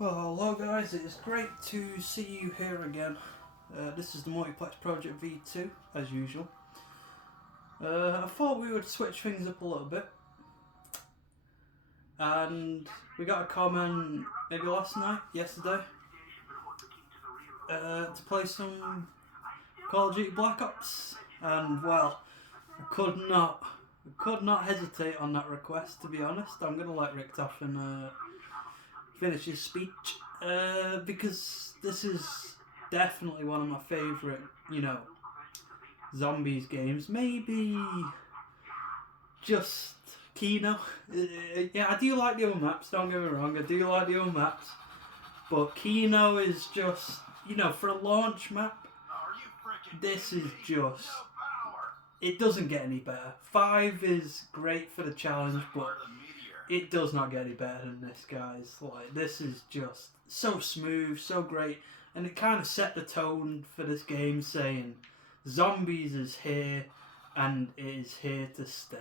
Well, hello guys, it's great to see you here again. This is the Multiplex Project V2, as usual. I thought we would switch things up a little bit. And we got a comment maybe yesterday, to play some Call of Duty Black Ops. And well, I could not hesitate on that request, to be honest. I'm going to let Rick Toffen finish his speech, because this is definitely one of my favourite, zombies games. Maybe just Kino. Yeah, I do like the old maps, don't get me wrong, I do like the old maps. But Kino is just, for a launch map, this is just... It doesn't get any better. 5 is great for the challenge, but it does not get any better than this, guys. Like, this is just so smooth, so great, and it kind of set the tone for this game, saying zombies is here and it is here to stay.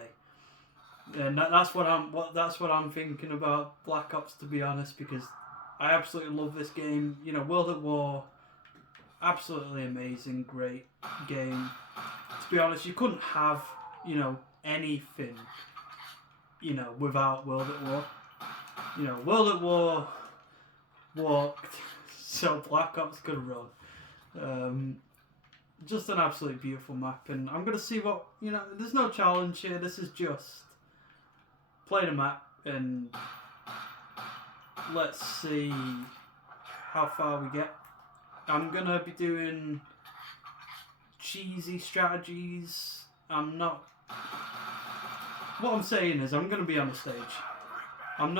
And that's what I'm thinking about Black Ops, to be honest, because I absolutely love this game. World at War, absolutely amazing, great game. To be honest, you couldn't have anything without World at War. World at War walked so Black Ops could run. Just an absolutely beautiful map, and I'm going to see what, there's no challenge here, this is just play the map and let's see how far we get. I'm going to be doing cheesy strategies. What I'm saying is, I'm going to be on the stage. I don't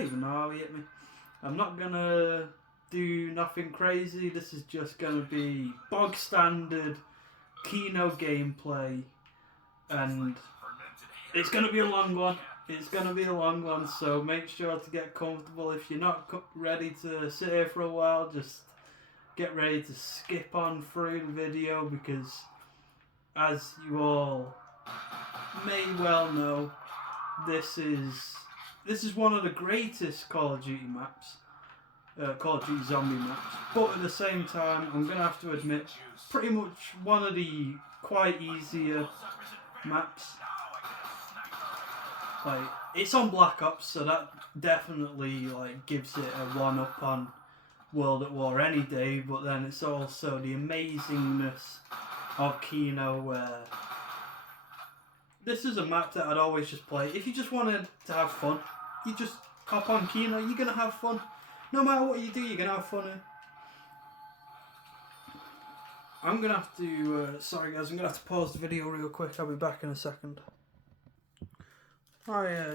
even know how he hit me. I'm not going to do nothing crazy. This is just going to be bog standard Kino gameplay. And it's going to be a long one. So make sure to get comfortable. If you're not ready to sit here for a while, just get ready to skip on through the video, because as you all may well know, this is one of the greatest Call of Duty maps, Call of Duty zombie maps, but at the same time I'm going to have to admit, pretty much one of the quite easier maps. Like, it's on Black Ops, so that definitely gives it a one-up on World at War any day, but then it's also the amazingness of Kino, where this is a map that I'd always just play. If you just wanted to have fun, you just hop on Kino, you're going to have fun. No matter what you do, you're going to have fun here. I'm going to have to, sorry guys, I'm going to have to pause the video real quick. I'll be back in a second.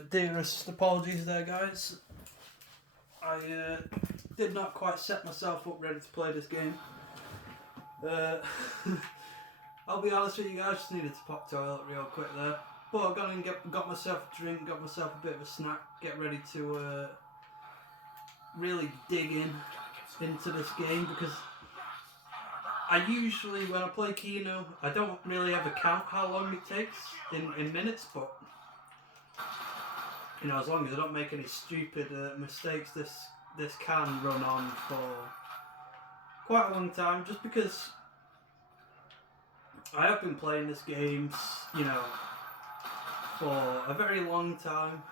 Dearest apologies there, guys. I did not quite set myself up ready to play this game. I'll be honest with you guys, just needed to pop toilet real quick there. But I've gone and got myself a drink, got myself a bit of a snack, get ready to really dig into this game, because I usually, when I play Kino, I don't really ever count how long it takes in minutes, but as long as I don't make any stupid mistakes, this can run on for quite a long time, just because I have been playing this game, for a very long time,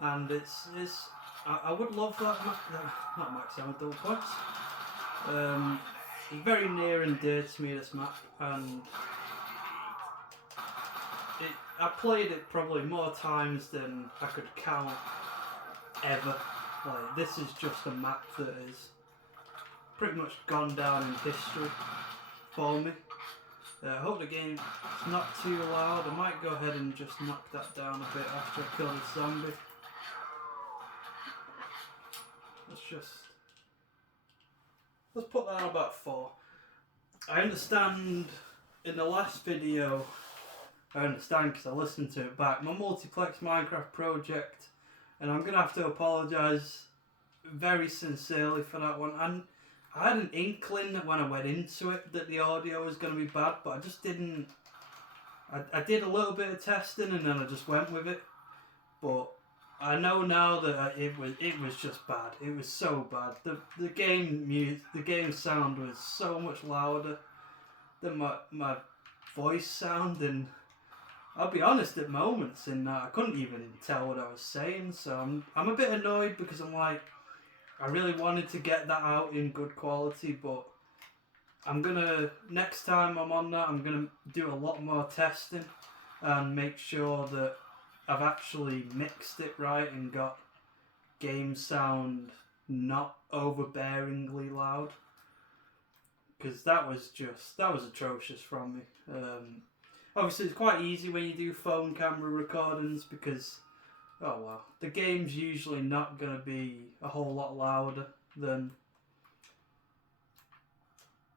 and I would love that, not max out double points. It's very near and dear to me, this map, and I played it probably more times than I could count ever. Like, this is just a map that is pretty much gone down in history for me. I hope the game's not too loud. I might go ahead and just knock that down a bit after I kill this zombie. Let's put that on about 4. I understand in the last video, because I listened to it back, my Multiplex Minecraft project, and I'm going to have to apologise very sincerely for that one. And I had an inkling that when I went into it that the audio was going to be bad, but I just didn't. I did a little bit of testing and then I just went with it. But I know now that it was just bad. It was so bad. The game sound was so much louder than my voice sound, and I'll be honest, at moments in that I couldn't even tell what I was saying. So I'm a bit annoyed because I'm like, I really wanted to get that out in good quality, but next time I'm on that, I'm gonna do a lot more testing and make sure that I've actually mixed it right and got game sound not overbearingly loud, because that was atrocious from me. Obviously, it's quite easy when you do phone camera recordings because, oh well, the game's usually not going to be a whole lot louder than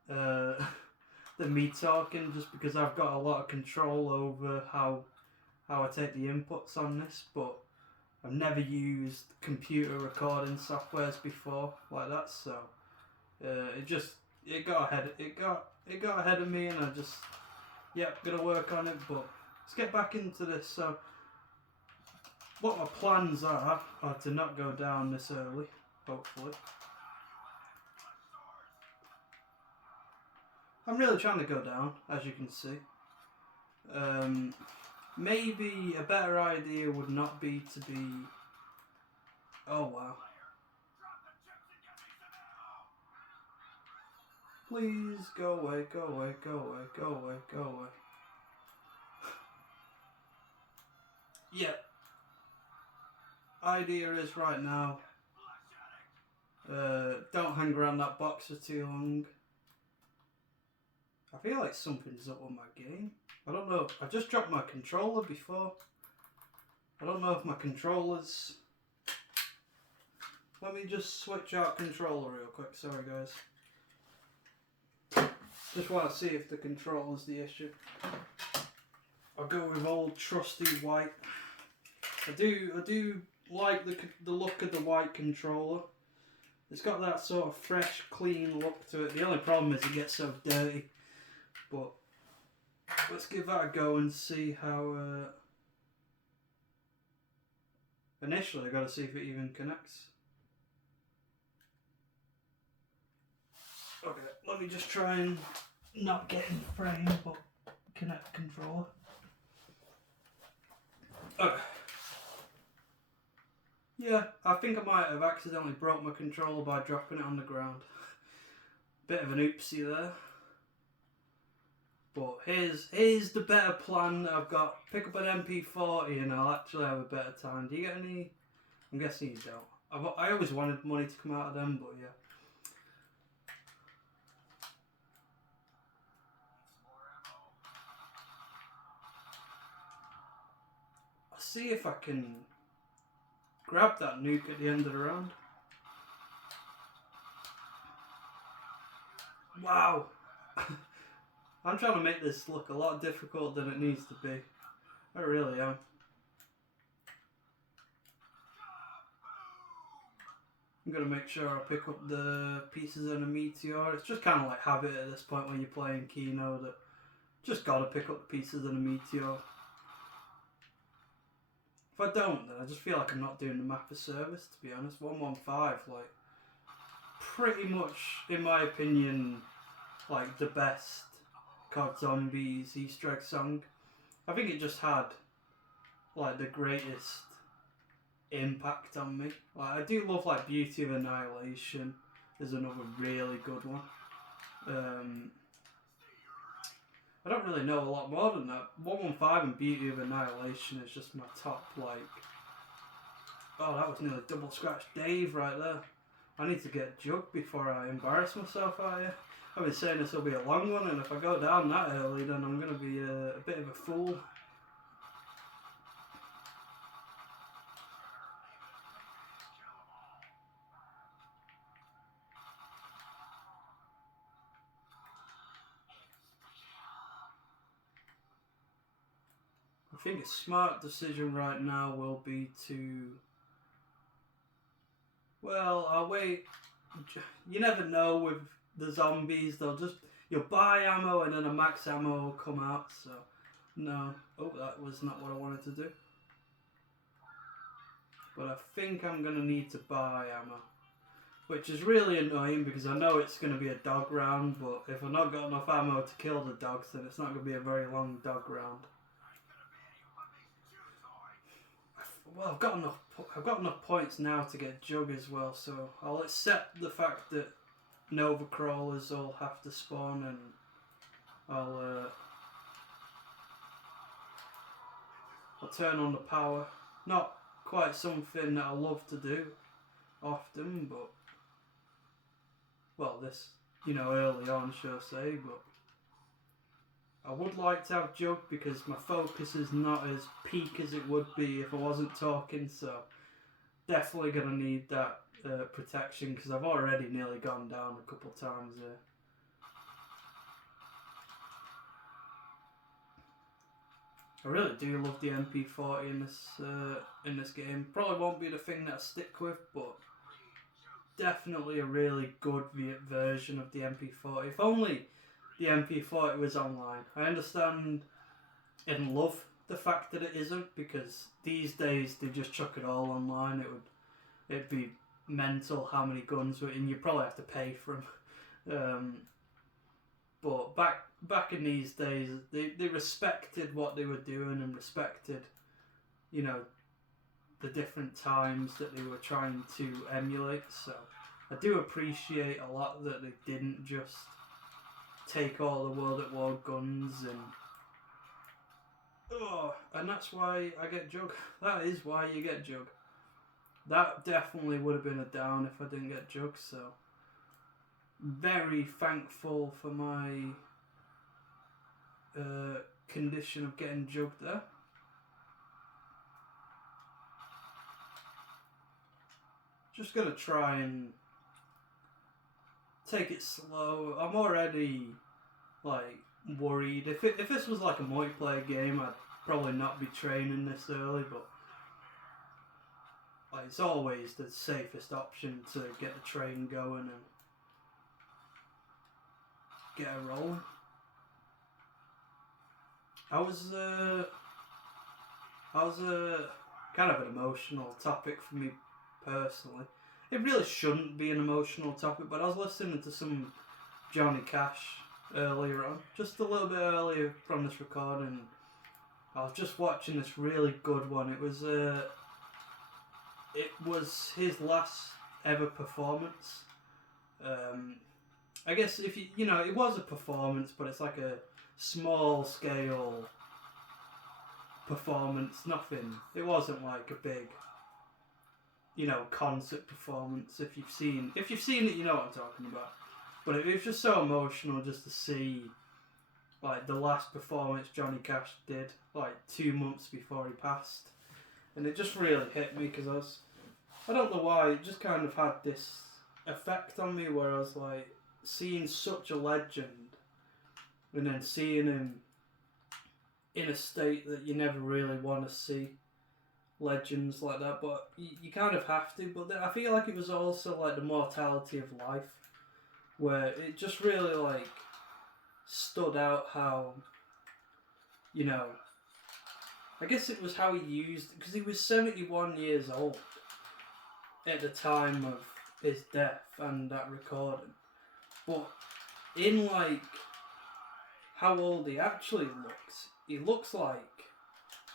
than me talking, just because I've got a lot of control over how I take the inputs on this. But I've never used computer recording softwares before like that, so it got ahead of me, and I just gonna work on it. But let's get back into this. So what my plans are to not go down this early, hopefully. I'm really trying to go down, as you can see. Maybe a better idea would not be to be... Oh wow. Please go away, go away, go away, go away, go away. Yeah. Idea is right now, don't hang around that box for too long. I feel like something's up with my game. I don't know. I just dropped my controller before. I don't know if my controller's... Let me just switch out controller real quick. Sorry guys. Just want to see if the controller's the issue. I'll go with old trusty white. I do like the look of the white controller. It's got that sort of fresh, clean look to it. The only problem is it gets so dirty. But let's give that a go and see how... Initially, I got to see if it even connects. Okay, let me just try and not get in frame, but connect the controller. Okay. Yeah, I think I might have accidentally broke my controller by dropping it on the ground. Bit of an oopsie there. But here's the better plan that I've got. Pick up an MP40 and I'll actually have a better time. Do you get any? I'm guessing you don't. I always wanted money to come out of them, but yeah. I'll see if I can grab that nuke at the end of the round. Wow. I'm trying to make this look a lot difficult than it needs to be. I really am. I'm going to make sure I pick up the pieces in a meteor. It's just kind of like habit at this point when you're playing Kino that just got to pick up the pieces in a meteor. If I don't, then I just feel like I'm not doing the map a service, to be honest. 115, like, pretty much, in my opinion, like the best COD Zombies Easter egg song. I think it just had like the greatest impact on me. Like, I do love like Beauty of Annihilation is another really good one. I don't really know a lot more than that. 115 and Beauty of Annihilation is just my top, like... Oh, that was nearly double scratch Dave right there. I need to get jugged before I embarrass myself out here. I've been saying this will be a long one, and if I go down that early, then I'm going to be a bit of a fool. I think a smart decision right now will be to... Well, I'll wait. You never know with the zombies, you'll buy ammo and then a max ammo will come out, so no. Oh, that was not what I wanted to do. but I think I'm going to need to buy ammo. Which is really annoying because I know it's going to be a dog round, but if I've not got enough ammo to kill the dogs, then it's not going to be a very long dog round. Well, I've got enough points now to get Jug as well, so I'll accept the fact that Nova Crawlers all have to spawn, and I'll turn on the power. Not quite something that I love to do often, but well, this, early on, shall I say, but I would like to have Jug because my focus is not as peak as it would be if I wasn't talking, so definitely going to need that protection because I've already nearly gone down a couple of times there. I really do love the MP40 in this game. Probably won't be the thing that I stick with, but definitely a really good version of the MP40. If only the MP40 was online. I understand and love the fact that it isn't, because these days they just chuck it all online. It'd be mental how many guns were, and you probably have to pay for them. But back in these days, they respected what they were doing and respected, the different times that they were trying to emulate. So I do appreciate a lot that they didn't just take all the World at War guns and that's why I get Jug. That is why you get Jug. That definitely would have been a down if I didn't get Jug, so very thankful for my condition of getting Jug there. Just gonna try and take it slow. I'm already worried. If this was like a multiplayer game, I'd probably not be training this early, but it's always the safest option to get the train going and get a roll. I was kind of an emotional topic for me personally. It really shouldn't be an emotional topic, but I was listening to some Johnny Cash earlier on, just a little bit earlier from this recording. I was just watching this really good one. It was his last ever performance. I guess if it was a performance, but it's like a small scale performance. Nothing. It wasn't like a big, concert performance. If you've seen it, you know what I'm talking about. But it was just so emotional just to see, the last performance Johnny Cash did, 2 months before he passed. And it just really hit me because I don't know why, it just kind of had this effect on me where I was seeing such a legend and then seeing him in a state that you never really want to see legends like that, but you kind of have to. But I feel like it was also the mortality of life, where it just really stood out how, I guess it was how he used, because he was 71 years old at the time of his death and that recording, but in how old he actually looks, he looks like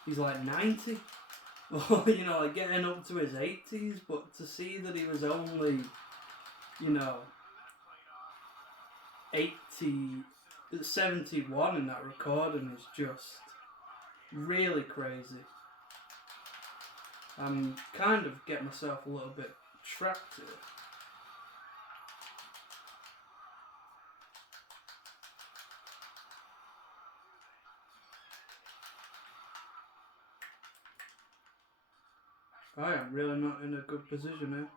he's 90. Or, getting up to his 80s, but to see that he was only, 71 in that recording is just really crazy. I'm kind of getting myself a little bit trapped here. I am really not in a good position here.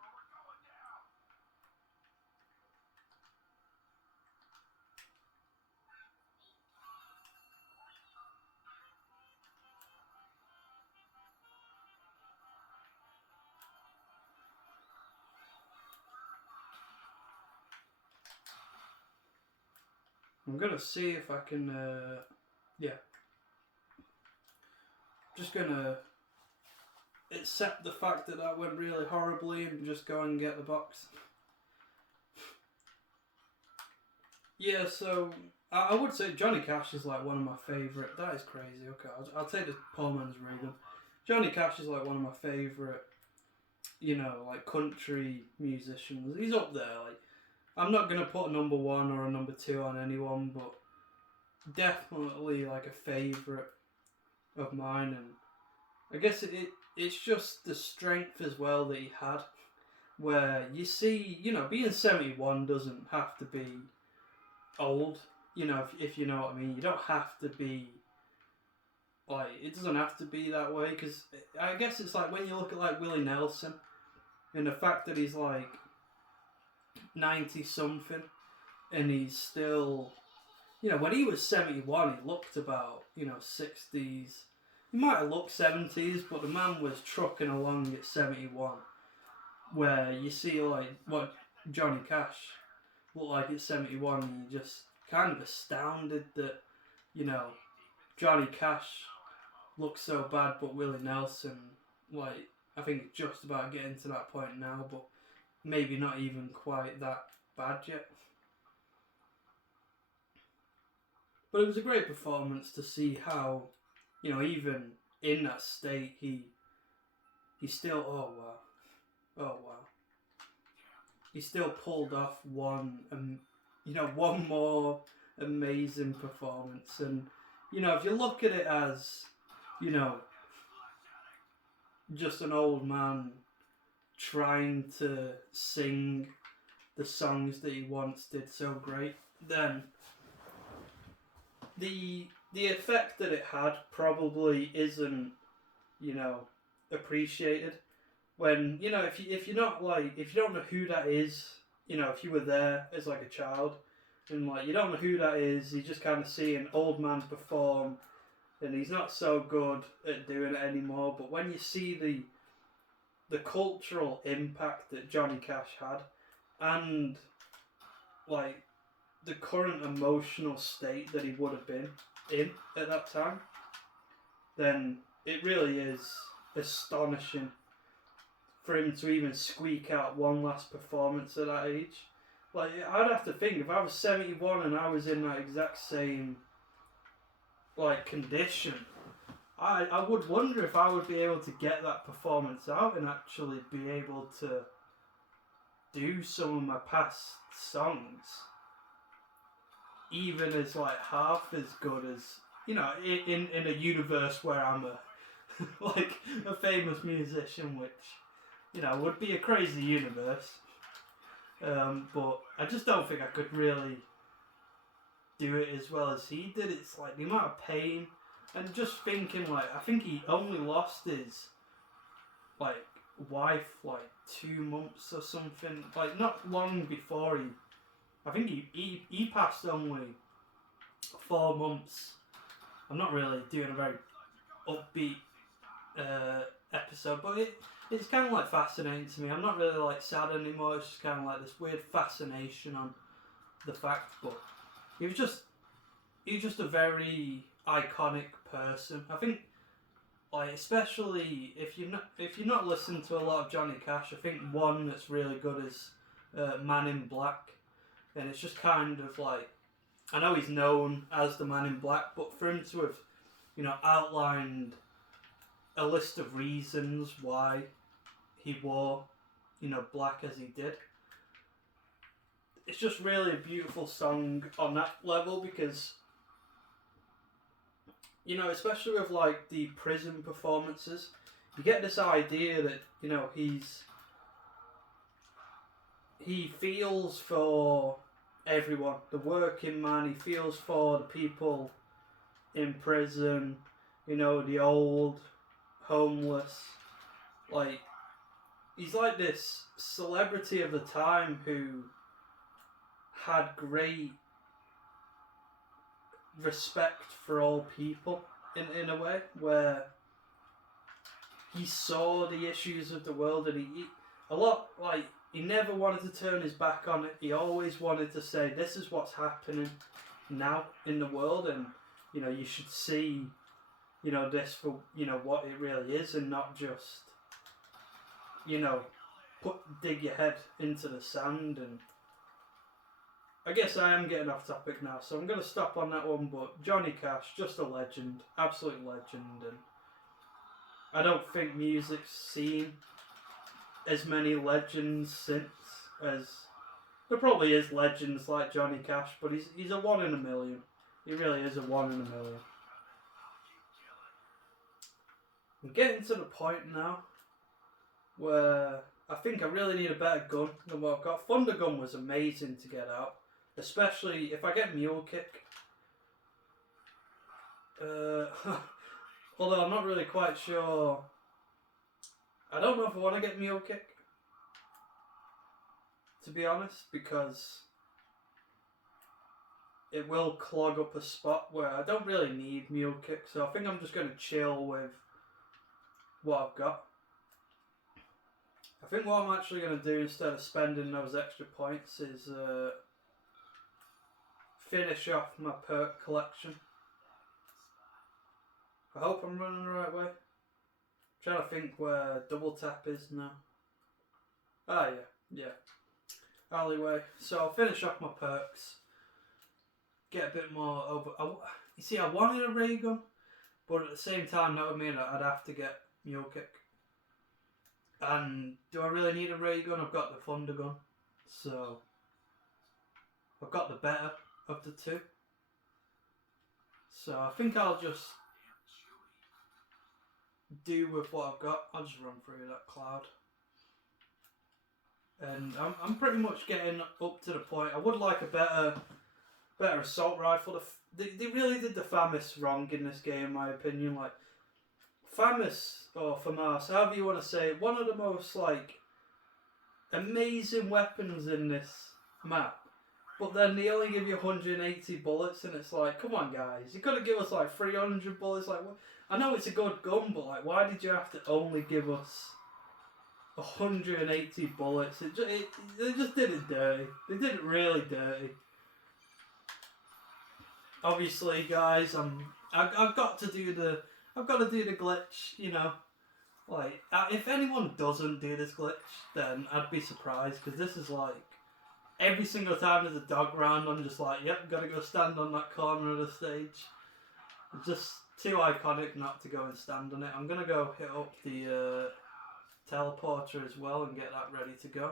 I'm gonna see if I can, just gonna accept the fact that that went really horribly and just go and get the box. Yeah, so I would say Johnny Cash is like one of my favourite. That is crazy. Okay, I'll take the poor man's rhythm. Johnny Cash is like one of my favourite, like country musicians. He's up there. Like, I'm not gonna put a number one or a number two on anyone, but definitely like a favourite of mine. And I guess it's just the strength as well that he had, where you see, being 71 doesn't have to be old. If you know what I mean, you don't have to be like, it doesn't have to be that way, because I guess it's like when you look at like Willie Nelson and the fact that he's like 90 something and he's still, when he was 71 he looked about 60s. He might have looked 70s, but the man was trucking along at 71, where you see like what Johnny Cash looked like at 71 and you're just kind of astounded that Johnny Cash looks so bad, but Willie Nelson, like, I think just about getting to that point now, but maybe not even quite that bad yet. But it was a great performance to see how, even in that state, he still, oh wow, he still pulled off one more amazing performance. And if you look at it as just an old man trying to sing the songs that he once did so great, then the effect that it had probably isn't appreciated. When if you don't know who that is, if you were there as like a child and like you don't know who that is, you just kind of see an old man perform and he's not so good at doing it anymore. But when you see the cultural impact that Johnny Cash had, and like the current emotional state that he would have been in at that time, then it really is astonishing for him to even squeak out one last performance at that age. Like, I'd have to think, if I was 71 and I was in that exact same like condition, I would wonder if I would be able to get that performance out and actually be able to do some of my past songs even as like half as good as in a universe where I'm a like a famous musician, which would be a crazy universe. But I just don't think I could really do it as well as he did. It's like the amount of pain, and just thinking like, I think he only lost his like wife like 2 months or something, like not long before I think he passed only 4 months. I'm not really doing a very upbeat episode, but it's kind of like fascinating to me. I'm not really like sad anymore. It's just kind of like this weird fascination on the fact. But he was just a very iconic person. I think, like, especially if you're not listening to a lot of Johnny Cash, I think one that's really good is Man in Black, and it's just kind of like, I know he's known as the Man in Black, but for him to have outlined a list of reasons why he wore black as he did, it's just really a beautiful song on that level, because especially with like the prison performances, you get this idea that he feels for everyone, the working man. He feels for the people in prison, the old, homeless. Like, he's like this celebrity of the time who had great respect for all people in a way, where he saw the issues of the world, and he never wanted to turn his back on it. He always wanted to say, this is what's happening now in the world, and you should see this for what it really is, and not just you know, dig your head into the sand. And I guess I am getting off topic now, so I'm going to stop on that one. But Johnny Cash, just a legend, absolute legend, and I don't think music's seen as many legends since as there probably is legends like Johnny Cash, but he's a one in a million. He really is a one in a million. I'm getting to the point now where I think I really need a better gun than what I've got. Thunder Gun was amazing to get out, especially if I get Mule Kick. Although I'm not really quite sure. I don't know if I want to get Mule Kick, to be honest, because it will clog up a spot where I don't really need Mule Kick, so I think I'm just going to chill with what I've got. I think what I'm actually going to do instead of spending those extra points is finish off my perk collection. I hope I'm running the right way. I'm trying to think where double tap is now. Ah, yeah. Alleyway. So I'll finish off my perks. Get a bit more over. You see, I wanted a ray gun, but at the same time, that would mean I'd have to get Mule Kick. And do I really need a ray gun? I've got the Thunder Gun, so I've got the better of the two. So I think I'll just do with what I've got. I'll just run through that cloud. And I'm pretty much getting up to the point. I would like a better assault rifle. They really did the FAMAS wrong in this game, in my opinion. Like FAMAS or FAMAS, however you want to say it, one of the most like amazing weapons in this map. But then they only give you 180 bullets, and it's like, come on, guys, you could have given us like 300 bullets. Like, I know it's a good gun, but like, why did you have to only give us 180 bullets? They just did it dirty. They did it really dirty. Obviously, guys, I've got to do the glitch. You know, like if anyone doesn't do this glitch, then I'd be surprised, because this is like every single time there's a dog round, I'm just like, yep, gotta go stand on that corner of the stage. It's just too iconic not to go and stand on it. I'm gonna go hit up the teleporter as well and get that ready to go.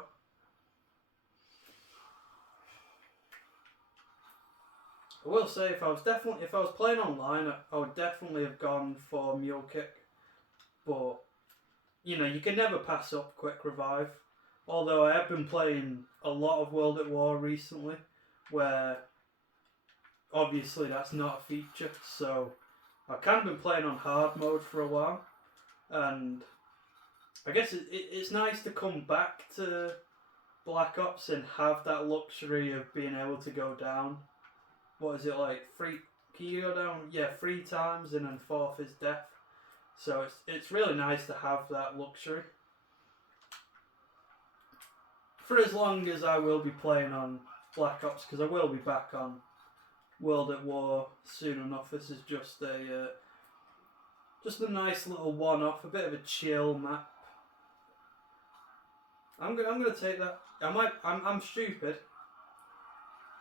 I will say, if I was playing online, I would definitely have gone for Mule Kick, but you know, you can never pass up Quick Revive. Although I have been playing a lot of World at War recently, where obviously that's not a feature, so I've kind of been playing on hard mode for a while, and I guess it's nice to come back to Black Ops and have that luxury of being able to go down. What is it like? Can you go down? Yeah, 3 times, and then 4th is death. So it's really nice to have that luxury. For as long as I will be playing on Black Ops, because I will be back on World at War soon enough. This is just a nice little one-off, a bit of a chill map. I'm gonna take that. I'm stupid,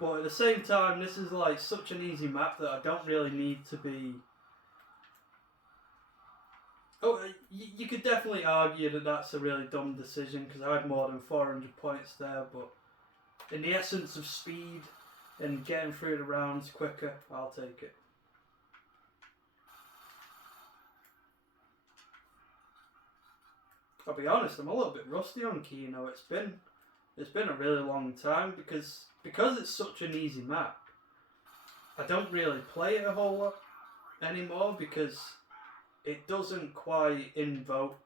but at the same time, this is like such an easy map that I don't really need to be. Oh, you could definitely argue that that's a really dumb decision, because I had more than 400 points there, but in the essence of speed and getting through the rounds quicker, I'll take it. I'll be honest, I'm a little bit rusty on Kino. It's been a really long time, because it's such an easy map. I don't really play it a whole lot anymore, because it doesn't quite invoke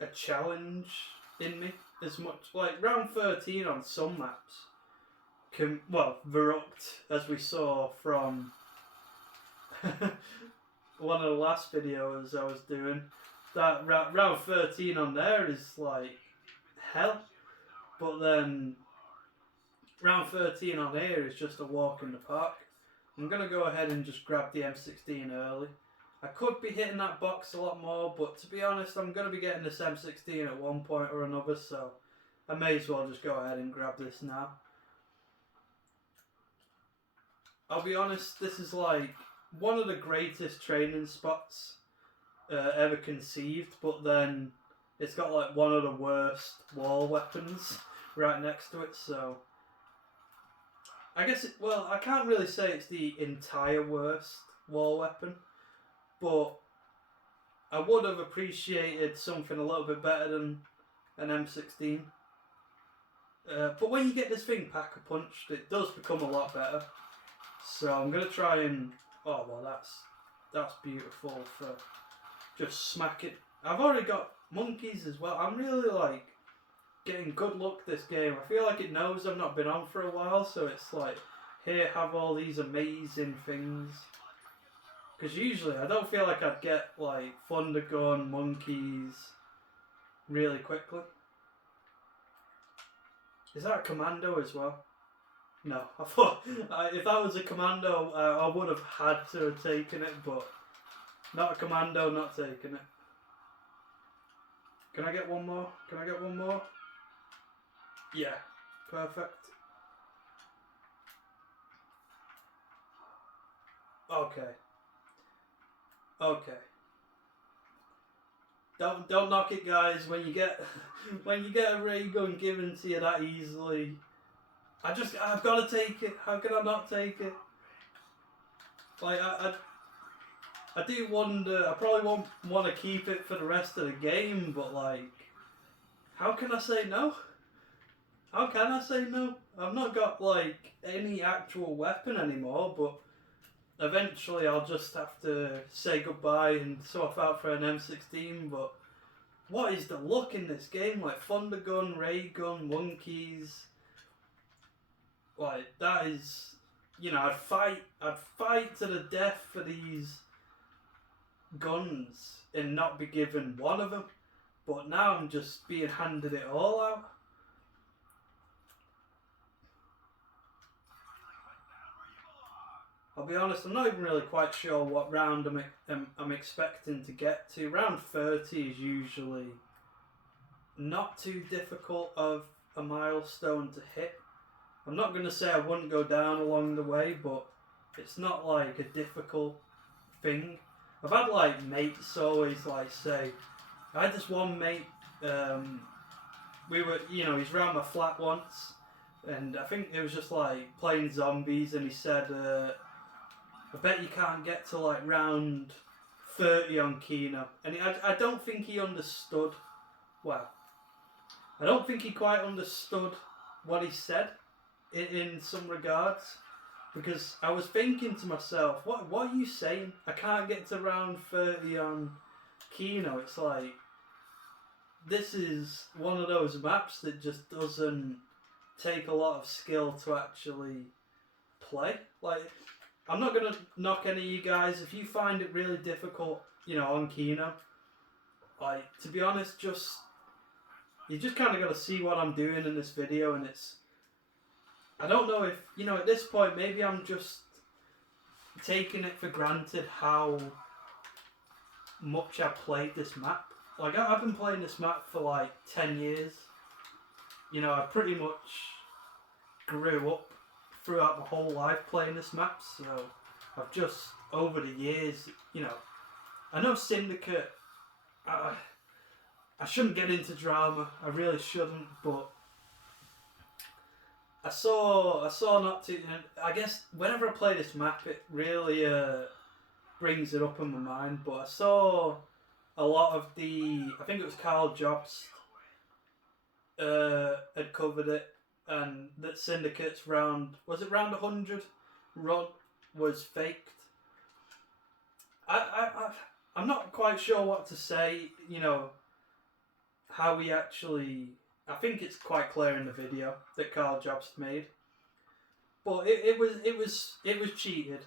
a challenge in me as much. Like round 13 on some maps can, well, Verruct, as we saw from one of the last videos I was doing, that round 13 on there is like hell, but then round 13 on here is just a walk in the park. I'm gonna go ahead and just grab the M16 early. I could be hitting that box a lot more, but to be honest, I'm going to be getting this M16 at one point or another, so I may as well just go ahead and grab this now. I'll be honest, this is like one of the greatest training spots ever conceived, but then it's got like one of the worst wall weapons right next to it, so I guess I can't really say it's the entire worst wall weapon, but I would have appreciated something a little bit better than an M16. But when you get this thing pack-a-punched, it does become a lot better. So I'm going to try and... Oh, well, that's beautiful for just smacking. I've already got monkeys as well. I'm really, like, getting good luck this game. I feel like it knows I've not been on for a while, so it's like, here, have all these amazing things. Because usually I don't feel like I'd get, like, thunder gun, monkeys really quickly. Is that a commando as well? No, I thought if that was a commando, I would have had to have taken it, but not a commando, not taking it. Can I get one more? Can I get one more? Yeah, perfect. Okay. Okay. Don't knock it, guys. When you get a ray gun given to you that easily, I've got to take it. How can I not take it? Like I do wonder. I probably won't want to keep it for the rest of the game, but like, how can I say no? How can I say no? I've not got like any actual weapon anymore, but eventually I'll just have to say goodbye and swap out for an M16, but what is the luck in this game? Like thunder gun, ray gun, monkeys. Like that is, I'd fight to the death for these guns and not be given one of them. But now I'm just being handed it all out. I'll be honest, I'm not even really quite sure what round I'm expecting to get to. Round 30 is usually not too difficult of a milestone to hit. I'm not going to say I wouldn't go down along the way, but it's not like a difficult thing. I've had like mates always like say, I had this one mate, we were, he's round my flat once, and I think it was just like playing zombies, and he said, I bet you can't get to like round 30 on Kino. And I don't think he understood, I don't think he quite understood what he said in some regards. Because I was thinking to myself, what are you saying? I can't get to round 30 on Kino. It's like, this is one of those maps that just doesn't take a lot of skill to actually play. Like, I'm not going to knock any of you guys. If you find it really difficult, on Kino, like, to be honest, you just kind of got to see what I'm doing in this video, and I don't know if, at this point, maybe I'm just taking it for granted how much I've played this map. Like, I've been playing this map for like 10 years. I pretty much grew up throughout my whole life playing this map, so I've just, over the years, I know Syndicate, I shouldn't get into drama, I really shouldn't, but I saw not to, I guess whenever I play this map it really brings it up in my mind, but I saw a lot of I think it was Carl Jobst had covered it, and that Syndicate's round 100 run was faked. I'm not quite sure what to say, how he actually... I think it's quite clear in the video that Carl Jobst made. But it was cheated.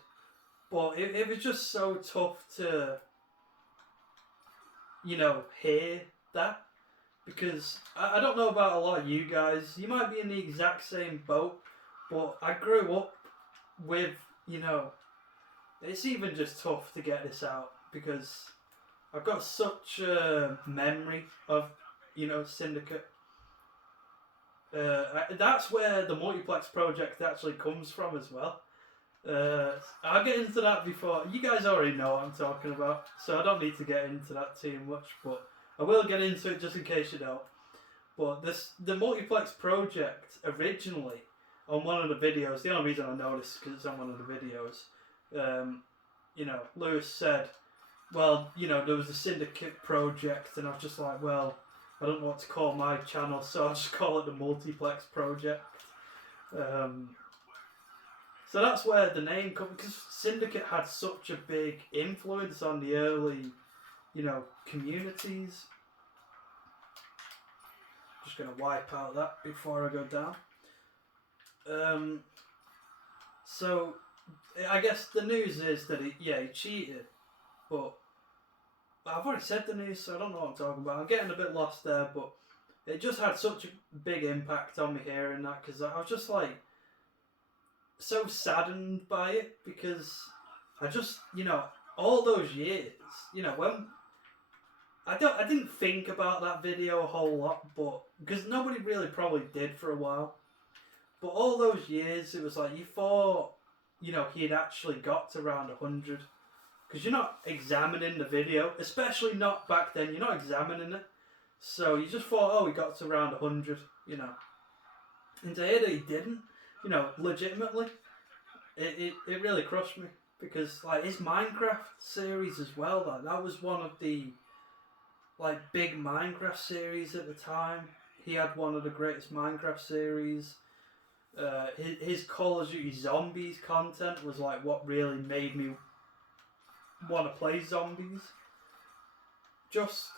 But it was just so tough to, hear that. Because I don't know about a lot of you guys. You might be in the exact same boat. But I grew up with, it's even just tough to get this out. because I've got such a memory of, Syndicate. That's where the multiplex project actually comes from as well. I'll get into that before. You guys already know what I'm talking about, so I don't need to get into that too much, but I will get into it just in case you don't. But the multiplex project originally, on one of the videos, the only reason I know this is because it's on one of the videos, Lewis said, well, there was a Syndicate project, and I was just like, well, I don't know what to call my channel, so I'll just call it the multiplex project. So that's where the name comes, because Syndicate had such a big influence on the early, communities. Just going to wipe out that before I go down. So I guess the news is that he cheated, but I've already said the news, so I don't know what I'm talking about. I'm getting a bit lost there, but it just had such a big impact on me hearing that, because I was just like so saddened by it, because I just, all those years, when I didn't think about that video a whole lot, but because nobody really probably did for a while. But all those years, it was like you thought, he had actually got to round 100. Because you're not examining the video, especially not back then, you're not examining it. So you just thought, oh, he got to round 100, And to hear that he didn't, legitimately, it really crushed me. Because, like, his Minecraft series as well, that was one of the, like, big Minecraft series at the time. He had one of the greatest Minecraft series. His Call of Duty Zombies content was, like, what really made me want to play zombies. Just,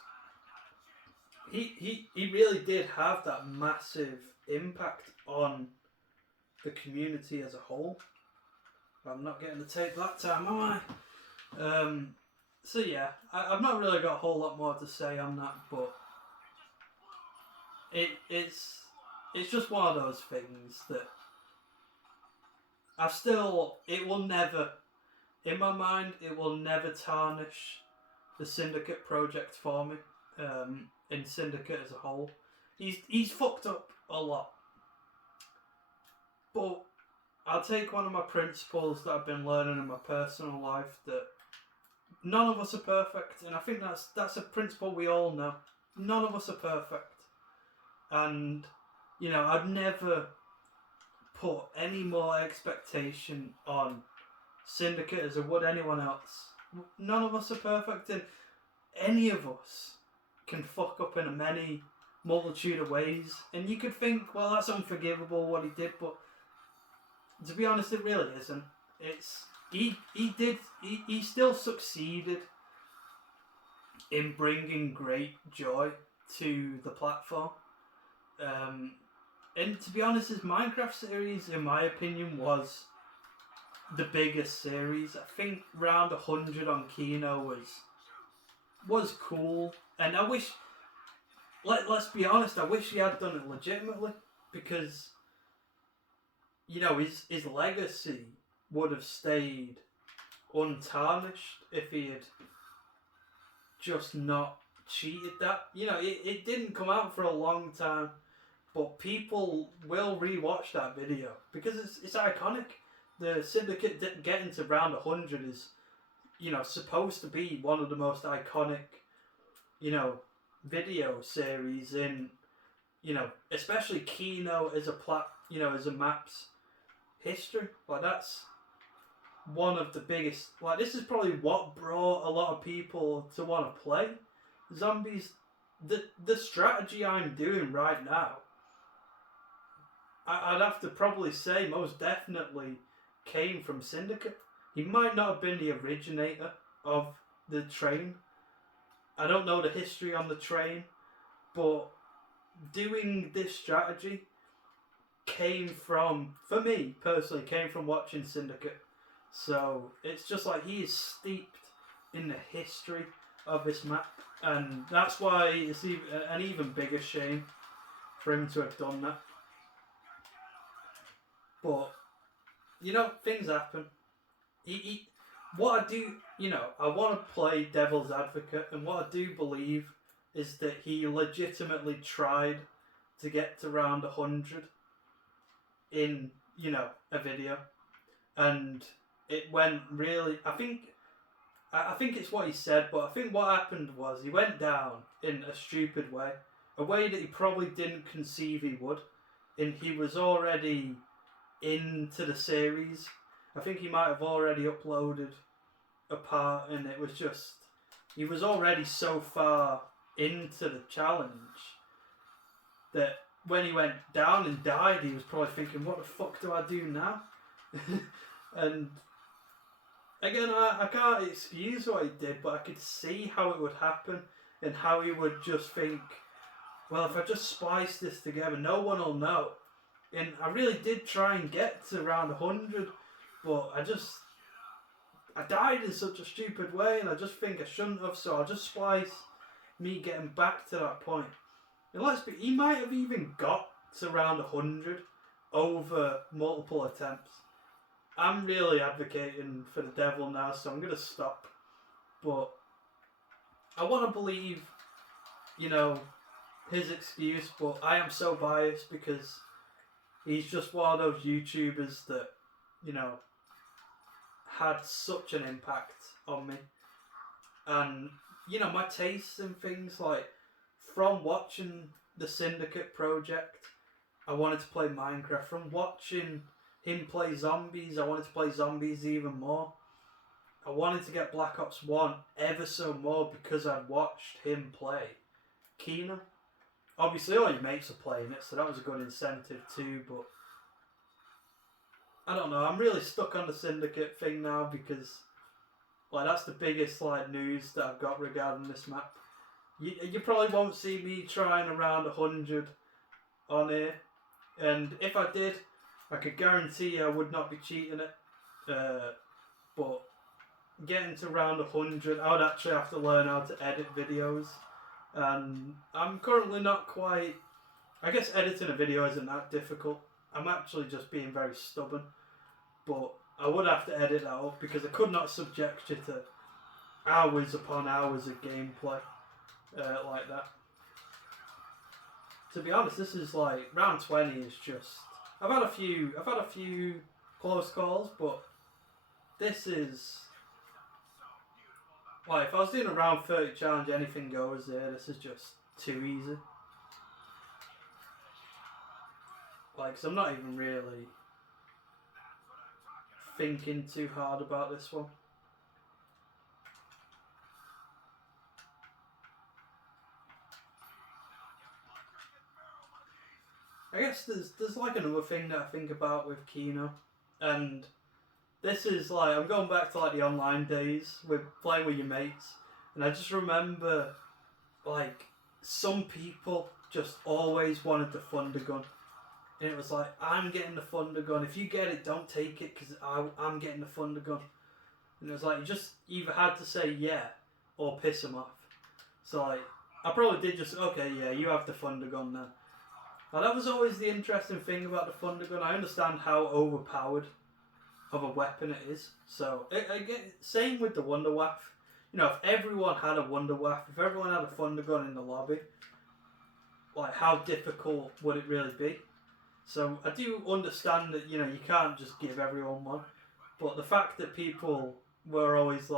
he really did have that massive impact on the community as a whole. I'm not getting the tape that time, am I? So yeah, I've not really got a whole lot more to say on that, but it's just one of those things that it will never, in my mind, it will never tarnish the Syndicate project for me, in Syndicate as a whole. He's fucked up a lot. But I'll take one of my principles that I've been learning in my personal life, that none of us are perfect, and I think that's a principle we all know. None of us are perfect. And, I'd never put any more expectation on Syndicate as I would anyone else. None of us are perfect, and any of us can fuck up in a many multitude of ways. And you could think, well, that's unforgivable what he did, but to be honest, it really isn't. He still succeeded in bringing great joy to the platform. And to be honest, his Minecraft series, in my opinion, was the biggest series. I think round 100 on Kino was cool, and I wish, let's be honest, I wish he had done it legitimately, because his legacy would have stayed untarnished if he had just not cheated that. It didn't come out for a long time, but people will rewatch that video because it's iconic. The Syndicate getting to round 100 is, supposed to be one of the most iconic, video series in, especially Kino as as a map's history. Like, that's one of the biggest. Like, this is probably what brought a lot of people to want to play zombies. The strategy I'm doing right now, I'd have to probably say most definitely came from Syndicate. He might not have been the originator of the train. I don't know the history on the train, but doing this strategy came from, for me personally, came from watching Syndicate. So it's just like he is steeped in the history of this map, and that's why it's an even bigger shame for him to have done that. But things happen. what I do, I want to play devil's advocate, and what I do believe is that he legitimately tried to get to round 100 in, a video, and it went really. I think it's what he said, but I think what happened was he went down in a stupid way, a way that he probably didn't conceive he would, and he was already into the series. I think he might have already uploaded a part, and it was just he was already so far into the challenge that when he went down and died, he was probably thinking, "What the fuck do I do now?" And again, I can't excuse what he did, but I could see how it would happen and how he would just think, well, if I just splice this together, no one will know. And I really did try and get to around 100, but I died in such a stupid way, and I just think I shouldn't have, so I'll just splice me getting back to that point. And he might have even got to around 100 over multiple attempts. I'm really advocating for the devil now, so I'm going to stop. But I want to believe, his excuse, but I am so biased because he's just one of those YouTubers that, had such an impact on me. And, my tastes and things, like, from watching the Syndicate project, I wanted to play Minecraft. From watching him play zombies, I wanted to play zombies even more. I wanted to get Black Ops 1 ever so more because I'd watched him play Kino. Obviously all your mates are playing it, so that was a good incentive too, but I don't know, I'm really stuck on the Syndicate thing now because that's the biggest news that I've got regarding this map. You probably won't see me trying around 100 on here, and if I did, I could guarantee I would not be cheating it. But getting to round 100, I would actually have to learn how to edit videos. And I'm currently not quite. I guess editing a video isn't that difficult. I'm actually just being very stubborn. But I would have to edit that up because I could not subject you to hours upon hours of gameplay like that. To be honest, this is round 20 is just. I've had a few close calls, but this is if I was doing a round 30 challenge, anything goes there. This is just too easy. Cause I'm not even really thinking too hard about this one. I guess there's another thing that I think about with Kino, and this is I'm going back to the online days with playing with your mates, and I just remember some people just always wanted the thunder gun, and it was I'm getting the thunder gun. If you get it, don't take it because I'm getting the thunder gun, and it was you just either had to say yeah or piss them off. So I probably did just okay, yeah, you have the thunder gun then. Now that was always the interesting thing about the thunder gun. I understand how overpowered of a weapon it is. So again, same with the Wonder Waff. If everyone had a Wonder Waff, if everyone had a thunder gun in the lobby, how difficult would it really be? So I do understand that you can't just give everyone one, but the fact that people were always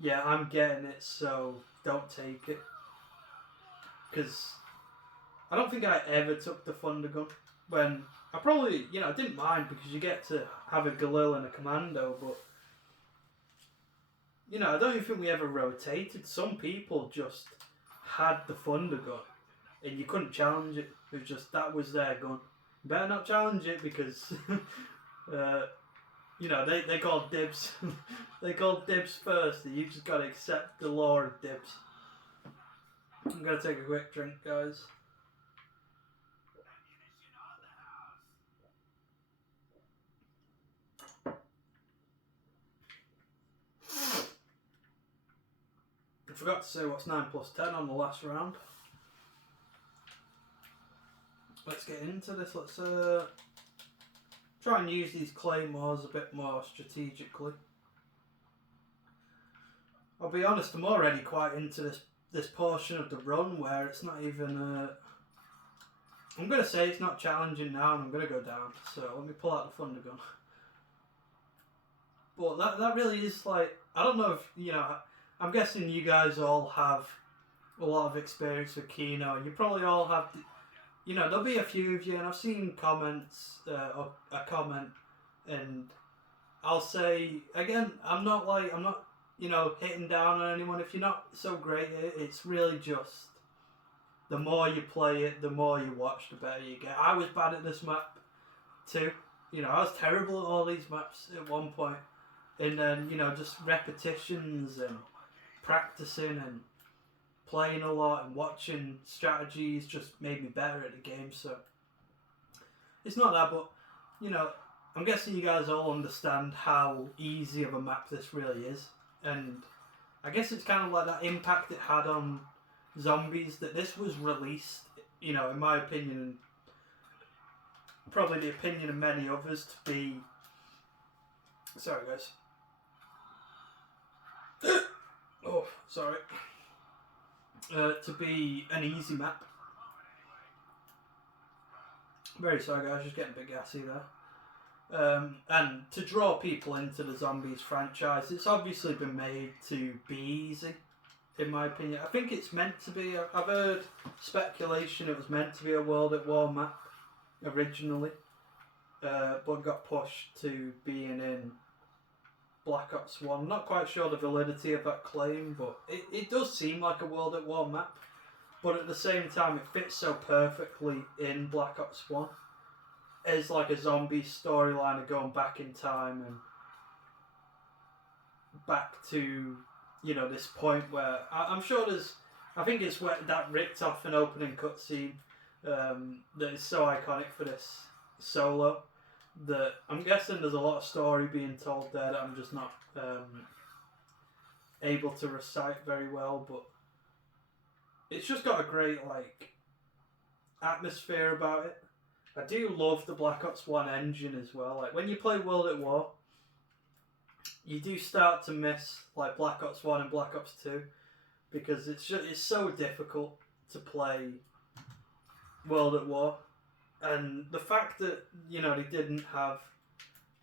yeah, I'm getting it, so don't take it, because I don't think I ever took the thunder gun when. I probably, I didn't mind because you get to have a Galil and a Commando, but, I don't even think we ever rotated. Some people just had the Thunder gun and you couldn't challenge it. It was just, that was their gun. You better not challenge it because, they called dibs. They called dibs first, and you just got to accept the law of dibs. I'm going to take a quick drink, guys. I forgot to say what's 9 plus 10 on the last round. Let's get into this. Let's try and use these claymores a bit more strategically. I'll be honest, I'm already quite into this portion of the run where it's not even. I'm gonna say it's not challenging now, and I'm gonna go down. So let me pull out the thunder gun. But that really is like, I don't know if I'm guessing you guys all have a lot of experience with Kino, and you probably all have. There'll be a few of you, and I've seen comments or a comment, and I'll say again, I'm not hitting down on anyone. If you're not so great at it, it's really just the more you play it, the more you watch, the better you get. I was bad at this map too. I was terrible at all these maps at one point. And then, just repetitions and practicing and playing a lot and watching strategies just made me better at the game. So it's not that, but, I'm guessing you guys all understand how easy of a map this really is. And I guess it's kind of like that impact it had on zombies, that this was released, in my opinion, and probably the opinion of many others, to be... Sorry, guys. Oh, sorry. To be an easy map. Very sorry, guys, just getting a bit gassy there. And to draw people into the Zombies franchise, it's obviously been made to be easy, in my opinion. I think it's meant to be. I've heard speculation it was meant to be a World at War map originally, but got pushed to being in Black Ops 1. Not quite sure the validity of that claim, but it does seem like a World at War map. But at the same time, it fits so perfectly in Black Ops 1 as like a zombie storyline of going back in time and back to, this point where I'm sure I think it's where that ripped off an opening cutscene that is so iconic for this solo. That I'm guessing there's a lot of story being told there that I'm just not able to recite very well, but it's just got a great atmosphere about it. I do love the Black Ops 1 engine as well. Like when you play World at War, you do start to miss like Black Ops 1 and Black Ops 2 because it's so difficult to play World at War. And the fact that, they didn't have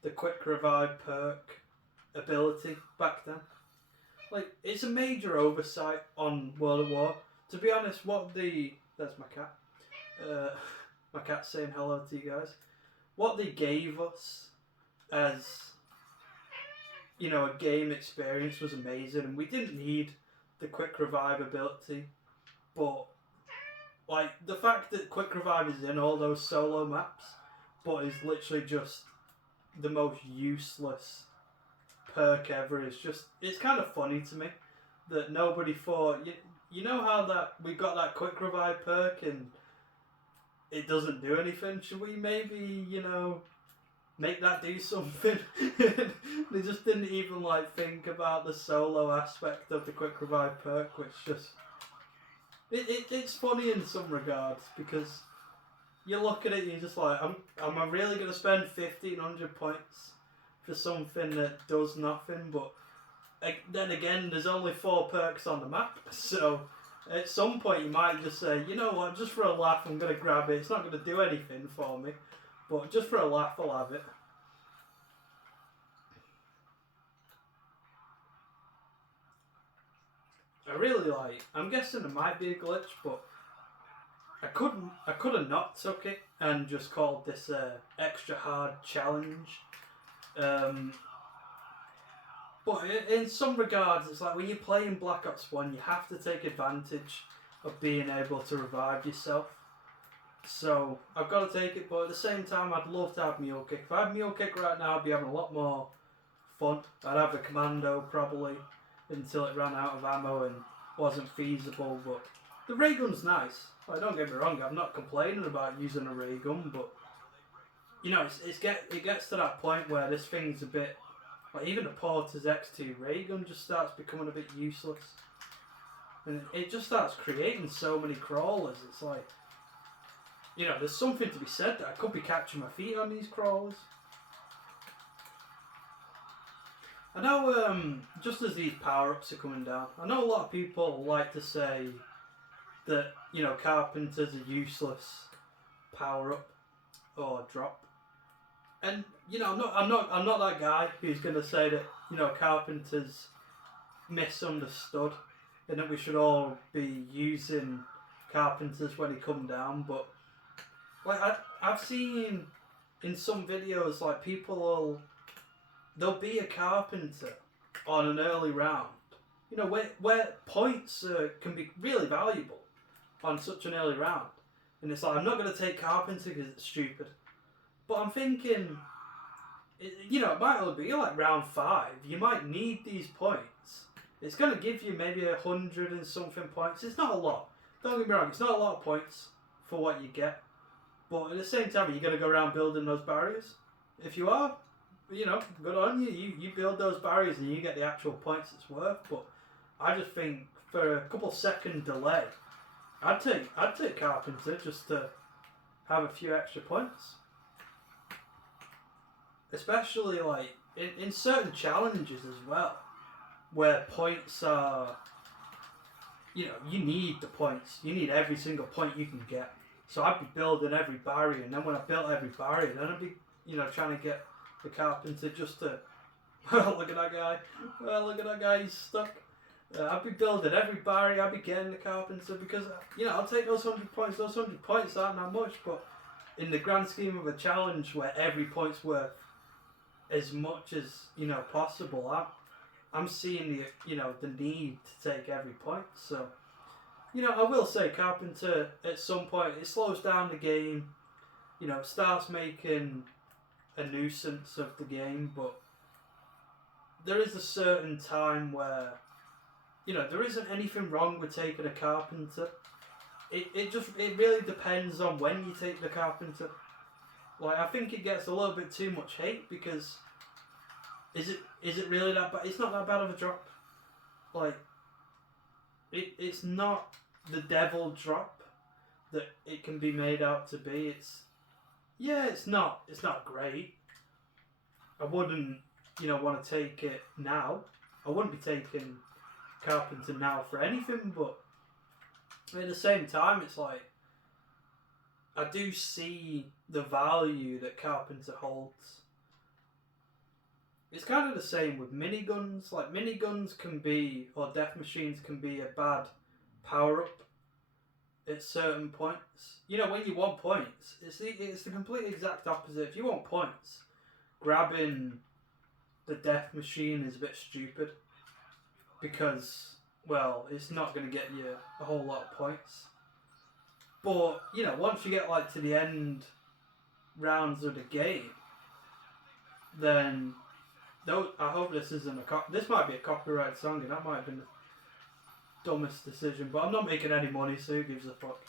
the quick revive perk ability back then, it's a major oversight on World at War. To be honest, there's my cat. My cat's saying hello to you guys. What they gave us as, a game experience was amazing, and we didn't need the quick revive ability, but the fact that quick revive is in all those solo maps, but is literally just the most useless perk ever, it's kind of funny to me that nobody thought, you know how that we got that quick revive perk and it doesn't do anything, should we maybe, make that do something? They just didn't even think about the solo aspect of the quick revive perk, which just... It's funny in some regards because you look at it and you're just like, am I really going to spend 1,500 points for something that does nothing? But then again, there's only 4 perks on the map, so at some point you might just say, you know what, just for a laugh I'm going to grab it. It's not going to do anything for me, but just for a laugh I'll have it. I really I'm guessing there might be a glitch, but I could have not took it and just called this extra hard challenge. But in some regards, it's like when you're playing Black Ops 1, you have to take advantage of being able to revive yourself. So I've got to take it, but at the same time, I'd love to have Mule Kick. If I had Mule Kick right now, I'd be having a lot more fun. I'd have a Commando probably until it ran out of ammo and wasn't feasible, but the ray gun's nice. Don't get me wrong, I'm not complaining about using a ray gun, but it gets to that point where this thing's a bit even the Porter's X2 ray gun just starts becoming a bit useless, and it just starts creating so many crawlers. It's there's something to be said that I could be catching my feet on these crawlers. I know, just as these power-ups are coming down, I know a lot of people like to say that, carpenters are useless power-up or drop. And, I'm not that guy who's going to say that, carpenters misunderstood and that we should all be using carpenters when they come down. But, I've seen in some videos, there'll be a carpenter on an early round, where points can be really valuable on such an early round. And it's like, I'm not going to take carpenter because it's stupid. But I'm thinking, it might only be like round 5. You might need these points. It's going to give you maybe 100 and something points. It's not a lot. Don't get me wrong, it's not a lot of points for what you get. But at the same time, are you going to go around building those barriers? If you are, good on you. You build those barriers and you get the actual points it's worth. But I just think for a couple second delay, I'd take carpenter just to have a few extra points. Especially like in certain challenges as well, where points are, you need the points. You need every single point you can get. So I'd be building every barrier, and then when I built every barrier, then I'd be, trying to get the carpenter just to, look at that guy. Well, look at that guy, he's stuck. I'd be building every barrier, I'd be getting the carpenter because, I'll take those 100 points. Those 100 points aren't that much, but in the grand scheme of a challenge where every point's worth as much as, possible, I'm seeing the need to take every point. So, I will say carpenter at some point, it slows down the game, it starts making a nuisance of the game, but there is a certain time where, there isn't anything wrong with taking a carpenter. It really depends on when you take the carpenter. Like, I think it gets a little bit too much hate because is it really that bad? It's not that bad of a drop. Like, it's not the devil drop that it can be made out to be. It's not great. I wouldn't, want to take it now. I wouldn't be taking carpenter now for anything, but at the same time, it's like, I do see the value that carpenter holds. It's kind of the same with miniguns. Like, miniguns can be, or death machines can be a bad power-up at certain points. When you want points, it's the complete exact opposite. If you want points, grabbing the death machine is a bit stupid because, well, it's not going to get you a whole lot of points. But, once you get, to the end rounds of the game, then, I hope this isn't this might be a copyright song, and that might have been the dumbest decision, but I'm not making any money, so who gives a fuck.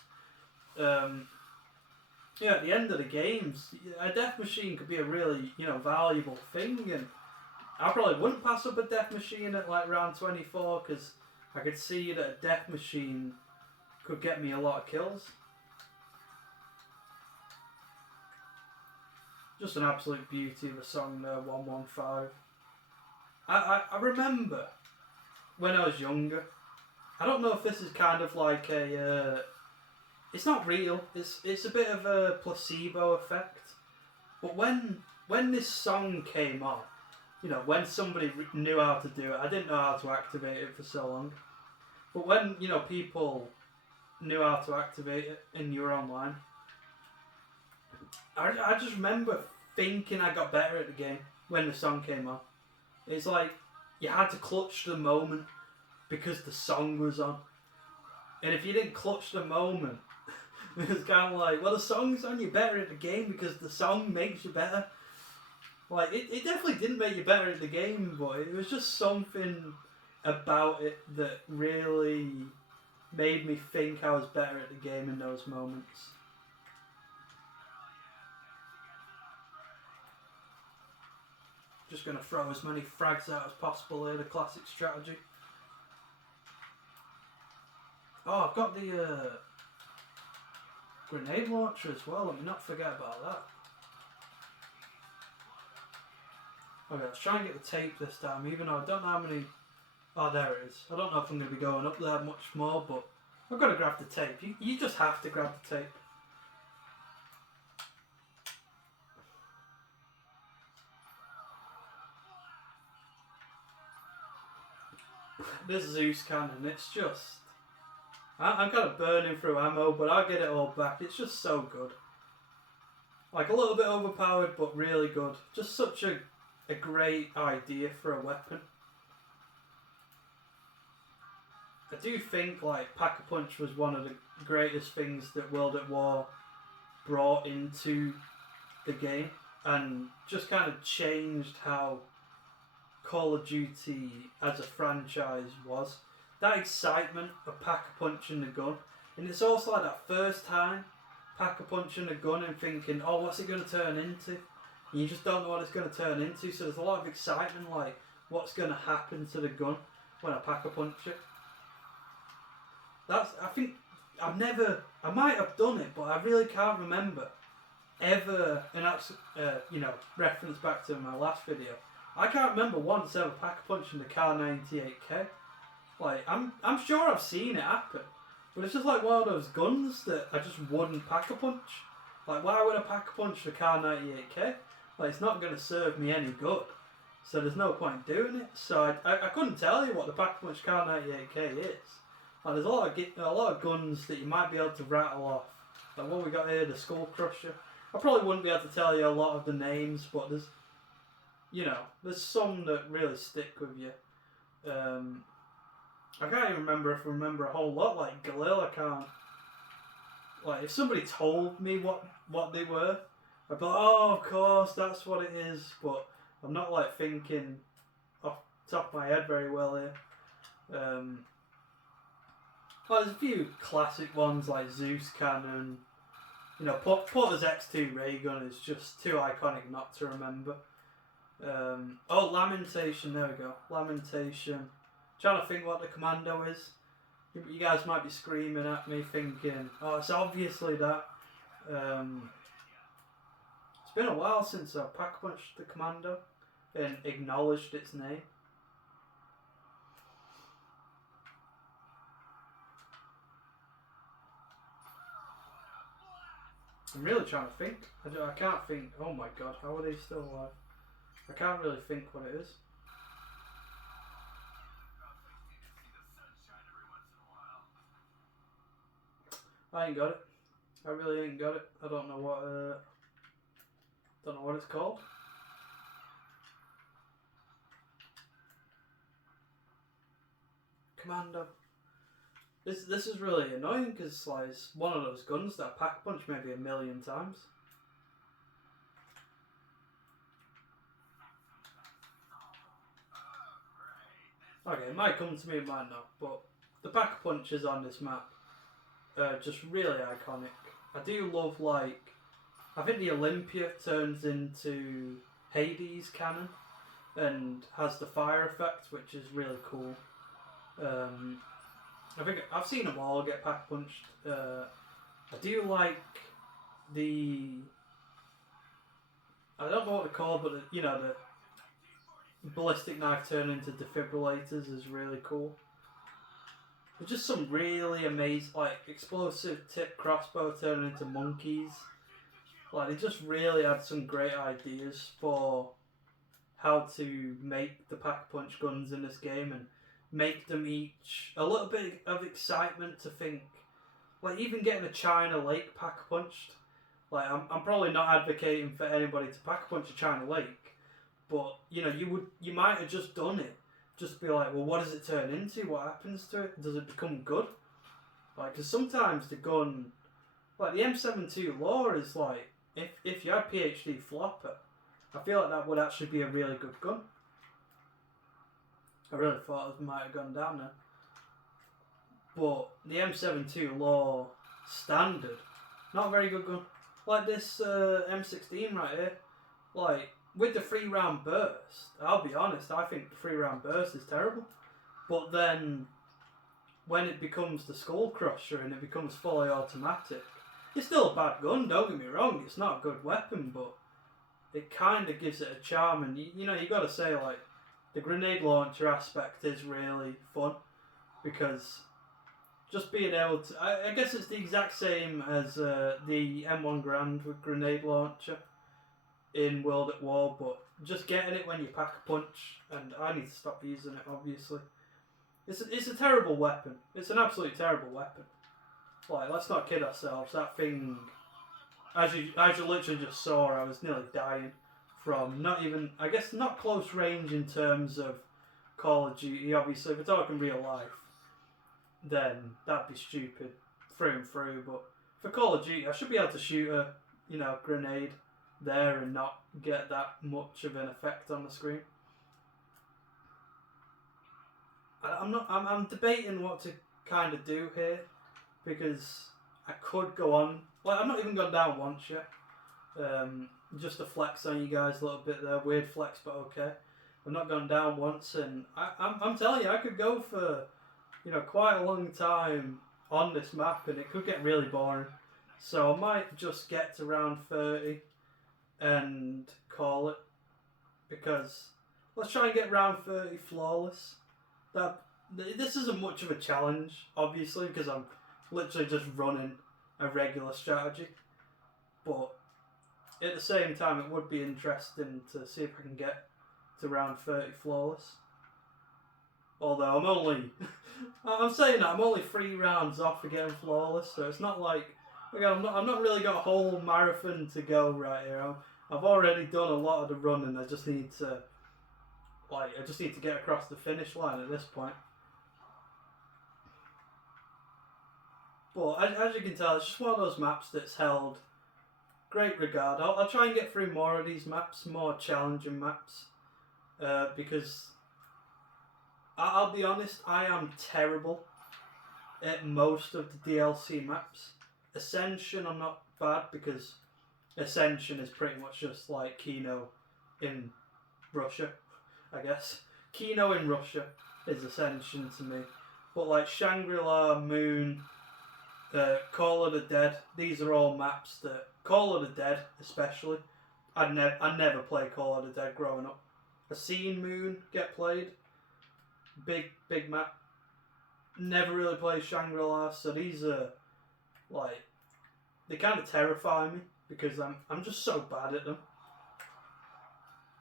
At the end of the games, a death machine could be a really, valuable thing, and I probably wouldn't pass up a death machine at, round 24, because I could see that a death machine could get me a lot of kills. Just an absolute beauty of a song there, 115. I remember when I was younger, I don't know if this is kind of like a, it's not real, it's a bit of a placebo effect, but when this song came on, when somebody knew how to do it, I didn't know how to activate it for so long, but when, people knew how to activate it and you were online, I just remember thinking I got better at the game when the song came on. It's like you had to clutch the moment because the song was on. And if you didn't clutch the moment, it was kind of like, well, the song's on, you're better at the game because the song makes you better. Like, it definitely didn't make you better at the game, but it was just something about it that really made me think I was better at the game in those moments. Just going to throw as many frags out as possible here, the classic strategy. Oh, I've got the grenade launcher as well, let me not forget about that. Okay, let's try and get the tape this time, even though I don't know how many... Oh, there it is. I don't know if I'm going to be going up there much more, but I've got to grab the tape. You just have to grab the tape. This Zeus cannon, it's just... I'm kind of burning through ammo, but I'll get it all back. It's just so good. Like, a little bit overpowered, but really good. Just such a great idea for a weapon. I do think, like, Pack-a-Punch was one of the greatest things that World at War brought into the game, and just kind of changed how Call of Duty as a franchise was. That excitement of Pack-a-Punching the gun, and it's also like that first time Pack-a-Punching the gun and thinking, oh, what's it going to turn into? And you just don't know what it's going to turn into, so there's a lot of excitement, like, what's going to happen to the gun when I Pack-a-Punch it. I think, I might have done it, but I really can't remember ever, and that's, reference back to my last video, I can't remember once ever Pack-a-Punching the Kar98K. Like, I'm sure I've seen it happen, but it's just like one of those guns that I just wouldn't Pack-a-Punch. Like, why would I Pack-a-Punch the Kar98K? Like, it's not going to serve me any good, so there's no point doing it. So I couldn't tell you what the Pack-a-Punch Kar98K is. Like, there's a lot of guns that you might be able to rattle off. Like what we got here, the Skull Crusher. I probably wouldn't be able to tell you a lot of the names, but there's some that really stick with you. I can't even remember if I remember a whole lot. Like Galil, I can't. Like, if somebody told me what they were, I'd be like, oh, of course, that's what it is. But I'm not like thinking off the top of my head very well here. Well, there's a few classic ones like Zeus Cannon. Porter's X2 ray gun is just too iconic not to remember. Lamentation, there we go. Lamentation. Trying to think what the commando is. You guys might be screaming at me thinking, oh, it's obviously that. It's been a while since I Pack-a-Punched the commando and acknowledged its name. I'm really trying to think. I can't think. Oh my god, how are they still alive? I can't really think what it is. I ain't got it. I really ain't got it. I don't know what it's called. Commando. This is really annoying because like, it's one of those guns that I Pack-a-Punch maybe a million times. Okay, it might come to me, it might not, but the Pack-a-Punches on this map are just really iconic. I do love, like, I think the Olympia turns into Hades cannon and has the fire effect, which is really cool. I think I've seen them all get Pack-a-Punched. I do like I don't know what they're called, but the ballistic knife turning into defibrillators is really cool. There's just some really amazing, like, explosive tip crossbow turning into monkeys. Like, they just really had some great ideas for how to make the Pack-a-Punch guns in this game and make them each a little bit of excitement to think. Like, even getting a China Lake Pack-a-Punched. Like, I'm probably not advocating for anybody to Pack-a-Punch a China Lake, but you might have just done it. Just be like, well, what does it turn into? What happens to it? Does it become good? Like, because sometimes the gun, like the M72 Law is like, if you had PhD Flopper, I feel like that would actually be a really good gun. I really thought it might have gone down there. But the M72 Law Standard, not a very good gun. Like this M16 right here, like, with the 3-round burst, I'll be honest, I think the 3-round burst is terrible. But then, when it becomes the Skull Crusher and it becomes fully automatic, it's still a bad gun, don't get me wrong, it's not a good weapon, but it kind of gives it a charm. And you got to say, like, the grenade launcher aspect is really fun because just being able to, I guess it's the exact same as the M1 Grand with grenade launcher in World at War, but just getting it when you pack a punch, and I need to stop using it, obviously. It's a terrible weapon. It's an absolutely terrible weapon. Like, let's not kid ourselves. That thing, as you literally just saw, I was nearly dying from not close range in terms of Call of Duty. Obviously, if we're talking real life, then that'd be stupid through and through. But for Call of Duty, I should be able to shoot a grenade there and not get that much of an effect on the screen. I'm debating what to kind of do here because I could go on. Like, I've not even gone down once yet. Just to flex on you guys a little bit there, weird flex, but okay. I've not gone down once, and I'm telling you, I could go for quite a long time on this map, and it could get really boring. So I might just get to round 30 and call it, because let's try and get round 30 flawless. This isn't much of a challenge, obviously, because I'm literally just running a regular strategy, but at the same time it would be interesting to see if I can get to round 30 flawless. Although I'm saying that I'm only 3 rounds off of getting flawless, so it's not like, again, I'm not really got a whole marathon to go right here. I've already done a lot of the running. I just need to get across the finish line at this point. But as you can tell, it's just one of those maps that's held great regard. I'll try and get through more of these maps, more challenging maps, because I'll be honest, I am terrible at most of the DLC maps. Ascension, I'm not bad, because Ascension is pretty much just like Kino in Russia, I guess. Kino in Russia is Ascension to me. But like Shangri-La, Moon, Call of the Dead, these are all maps that, Call of the Dead especially, I never played Call of the Dead growing up. I've seen Moon get played, big map. Never really played Shangri-La, so these are like, they kind of terrify me because I'm just so bad at them.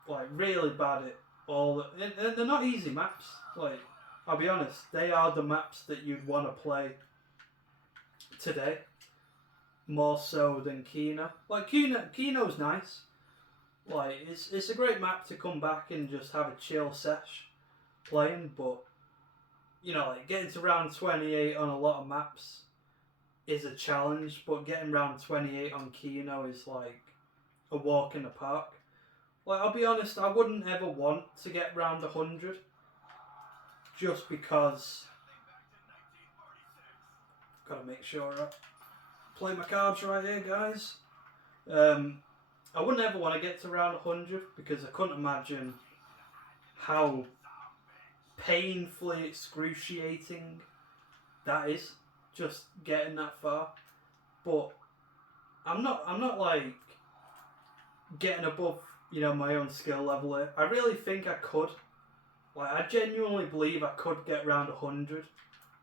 Like, really bad at all. And they're not easy maps. Like, I'll be honest, they are the maps that you'd want to play today, more so than Kino. Like, Kino's nice. Like, it's a great map to come back and just have a chill sesh playing, but like, getting to round 28 on a lot of maps is a challenge, but getting round 28 on Kino is like a walk in the park. Like, I'll be honest, I wouldn't ever want to get round 100, just because gotta make sure I play my cards right here, guys. I wouldn't ever want to get to round 100 because I couldn't imagine how painfully excruciating that is, just getting that far. But I'm not like getting above my own skill level here. I really think I could. Like, I genuinely believe I could get round 100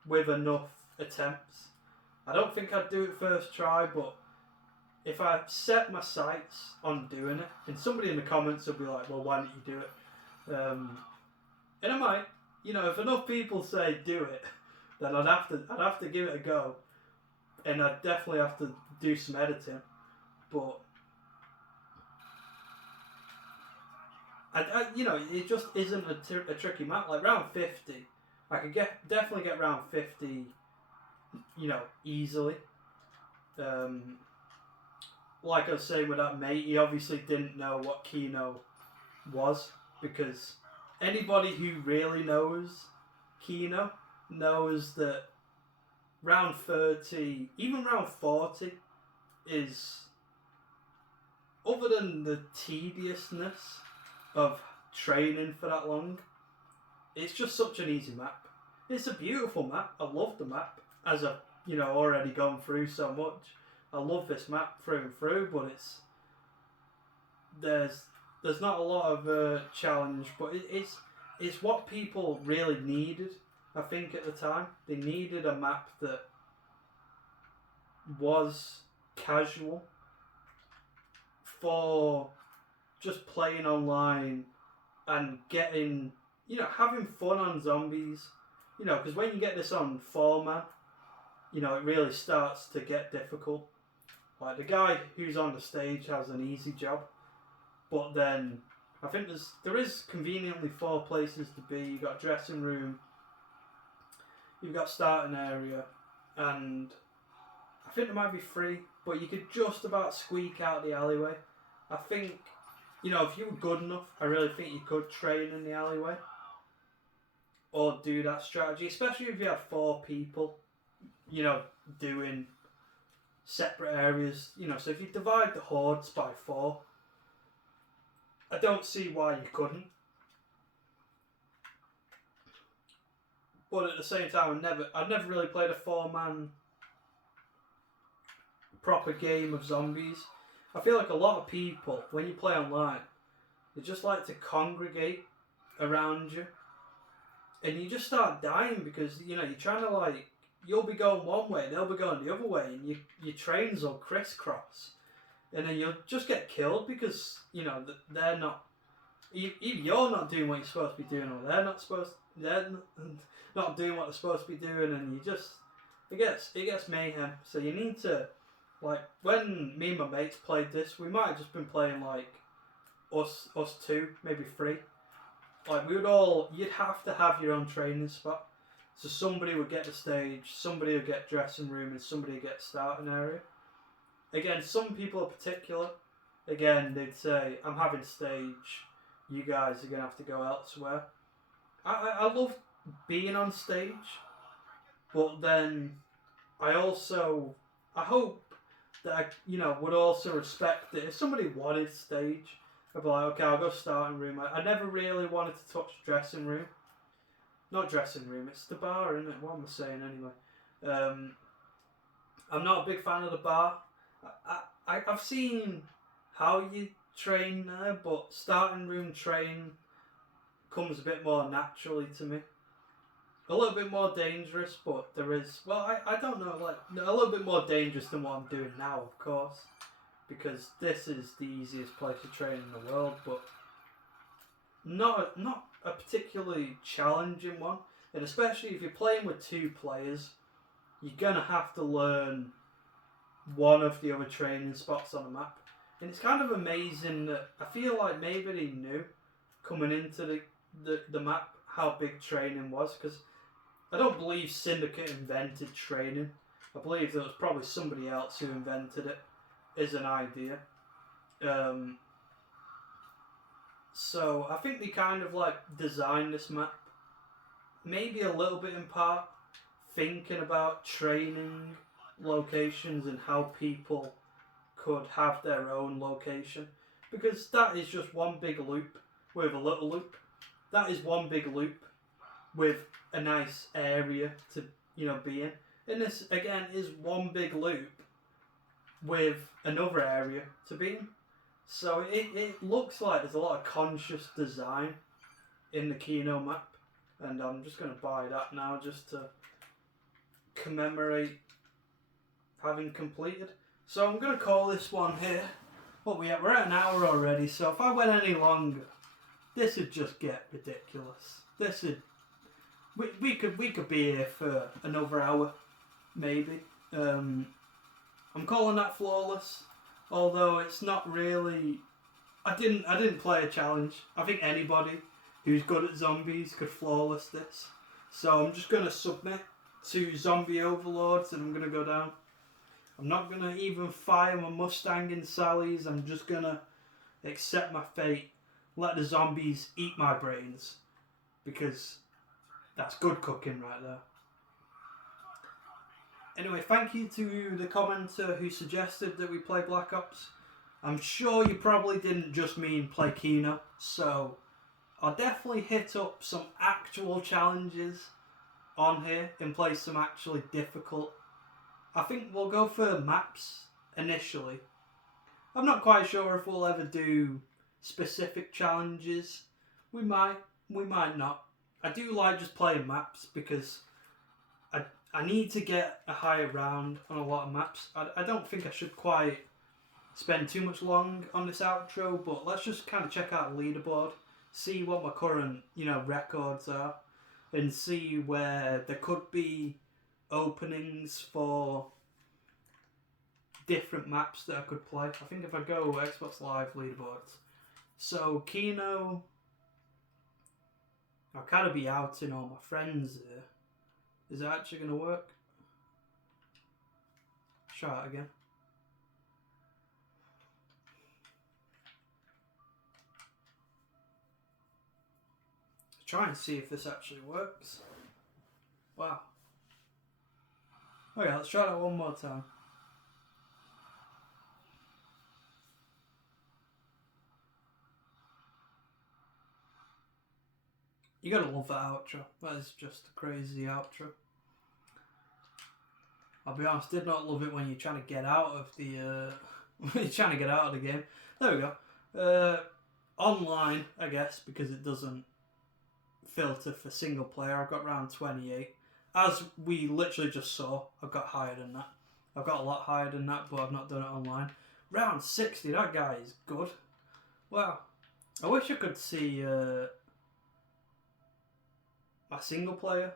with enough attempts. I don't think I'd do it first try, but if I set my sights on doing it, and somebody in the comments will be like, well, why don't you do it? And I might. If enough people say do it, then I'd have to give it a go, and I'd definitely have to do some editing. But it just isn't a tricky map. Like, round 50, I could definitely get round 50, easily. Like I was saying with that mate, he obviously didn't know what Kino was, because anybody who really knows Kino knows that round 30, even round 40, is, other than the tediousness of training for that long, it's just such an easy map. It's a beautiful map. I love the map, as I've already gone through so much. I love this map through and through, but there's not a lot of challenge, but it's what people really needed. I think at the time they needed a map that was casual for just playing online and getting, having fun on zombies. Because when you get this on 4-man, it really starts to get difficult. Like, the guy who's on the stage has an easy job, but then I think there is conveniently 4 places to be. You've got dressing room, you've got starting area, and I think there might be 3, but you could just about squeak out the alleyway. I think, if you were good enough, I really think you could train in the alleyway or do that strategy, especially if you had 4 people, doing separate areas. So if you divide the hordes by 4, I don't see why you couldn't. But at the same time, I've never really played a 4-man proper game of zombies. I feel like a lot of people, when you play online, they just like to congregate around you, and you just start dying because you're trying to, you'll be going one way, they'll be going the other way, and your trains will crisscross, and then you'll just get killed because they're not. Either you're not doing what you're supposed to be doing, or they're not doing what they're supposed to be doing, and it gets mayhem. So you need to, when me and my mates played this, we might have just been playing us 2, maybe 3. You'd have to have your own training spot. So somebody would get the stage, somebody would get dressing room, and somebody would get starting area. Again, some people are particular. Again, they'd say, I'm having stage, you guys are going to have to go elsewhere. I love being on stage, but then I hope that I would also respect that if somebody wanted stage, I'd be like, okay, I'll go starting room. I never really wanted to touch dressing room. Not dressing room, it's the bar, isn't it? What am I saying anyway? I'm not a big fan of the bar. I've seen how you train there, but starting room train comes a bit more naturally to me. A little bit more dangerous, but there is, I don't know, a little bit more dangerous than what I'm doing now, of course, because this is the easiest place to train in the world, but not a particularly challenging one. And especially if you're playing with 2 players, you're going to have to learn one of the other training spots on the map. And it's kind of amazing that I feel like maybe they knew coming into the map how big training was, because I don't believe Syndicate invented training. I believe there was probably somebody else who invented it as an idea. So I think they kind of designed this map, maybe a little bit in part thinking about training locations and how people could have their own location, because that is just one big loop with a little loop. That is one big loop with a nice area to be in. And this again is one big loop with another area to be in. So it looks like there's a lot of conscious design in the Kino map, and I'm just going to buy that now just to commemorate having completed. So I'm going to call this one here. We're at an hour already, so if I went any longer, this would just get ridiculous. We could be here for another hour, maybe. I'm calling that flawless, although it's not really. I didn't play a challenge. I think anybody who's good at zombies could flawless this. So I'm just gonna submit to zombie overlords, and I'm gonna go down. I'm not gonna even fire my Mustang in Sally's. I'm just gonna accept my fate. Let the zombies eat my brains, because that's good cooking right there. Anyway, thank you to the commenter who suggested that we play Black Ops. I'm sure you probably didn't just mean play Kino, so I'll definitely hit up some actual challenges on here and play some actually difficult. I think we'll go for maps initially. I'm not quite sure if we'll ever do specific challenges. We might not. I do like just playing maps because I need to get a higher round on a lot of maps. I don't think I should quite spend too much long on this outro, but let's just kind of check out the leaderboard, see what my current, records are, and see where there could be openings for different maps that I could play. I think if I go Xbox Live leaderboards, so Kino, I'll kind of be outing all my friends here. Is it actually going to work? Try it again. Try and see if this actually works. Wow. Okay, let's try that one more time. You gotta love that outro. That is just a crazy outro. I'll be honest, did not love it when you're trying to get out of the when you're trying to get out of the game. There we go. Online, I guess, because it doesn't filter for single player. I've got round 28. As we literally just saw, I've got higher than that. I've got a lot higher than that, but I've not done it online. Round 60, that guy is good. Wow. I wish I could see my single player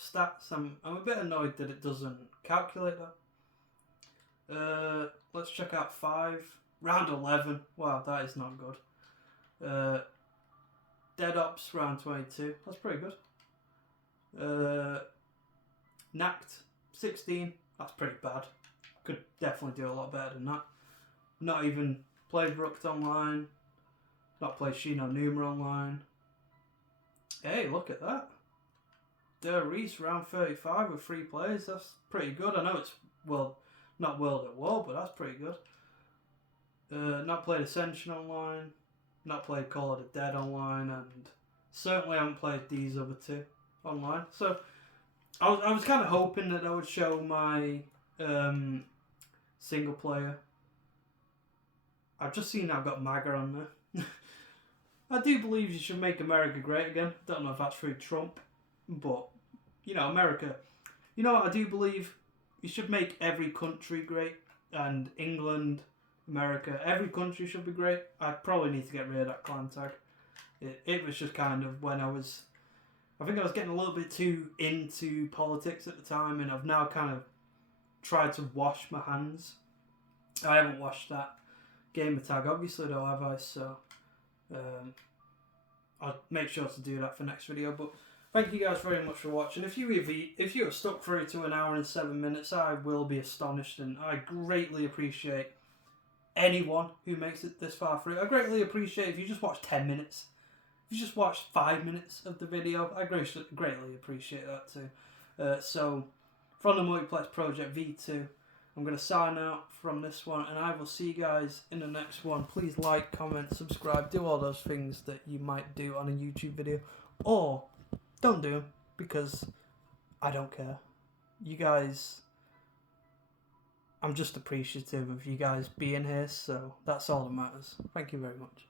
stats. I'm a bit annoyed that it doesn't calculate that. Let's check out 5. Round 11. Wow, that is not good. Dead Ops round 22. That's pretty good. Knacked 16. That's pretty bad. Could definitely do a lot better than that. Not even played Rooked online. Not played Kino online. Hey, look at that. Der Reese round 35 with 3 players. That's pretty good. I know it's not World at War, but that's pretty good. Not played Ascension online. Not played Call of the Dead online, and certainly haven't played these other 2 online. So I was kind of hoping that I would show my single player. I've just seen I've got MAGA on there. I do believe you should make America great again. Don't know if that's through Trump, but America. You know what? I do believe you should make every country great, and England, America, every country should be great. I probably need to get rid of that clan tag. It was just kind of when I think I was getting a little bit too into politics at the time, and I've now kind of tried to wash my hands. I haven't washed that gamer tag, obviously, though, have I? So I'll make sure to do that for next video. But thank you guys very much for watching. If you have stuck through to 1 hour and 7 minutes, I will be astonished, and I greatly appreciate anyone who makes it this far through. I greatly appreciate if you just watch 10 minutes. If you just watched 5 minutes of the video, I greatly appreciate that too. So, from the Multiplex Project V2, I'm going to sign out from this one, and I will see you guys in the next one. Please like, comment, subscribe, do all those things that you might do on a YouTube video, or don't do them, because I don't care. You guys, I'm just appreciative of you guys being here, so that's all that matters. Thank you very much.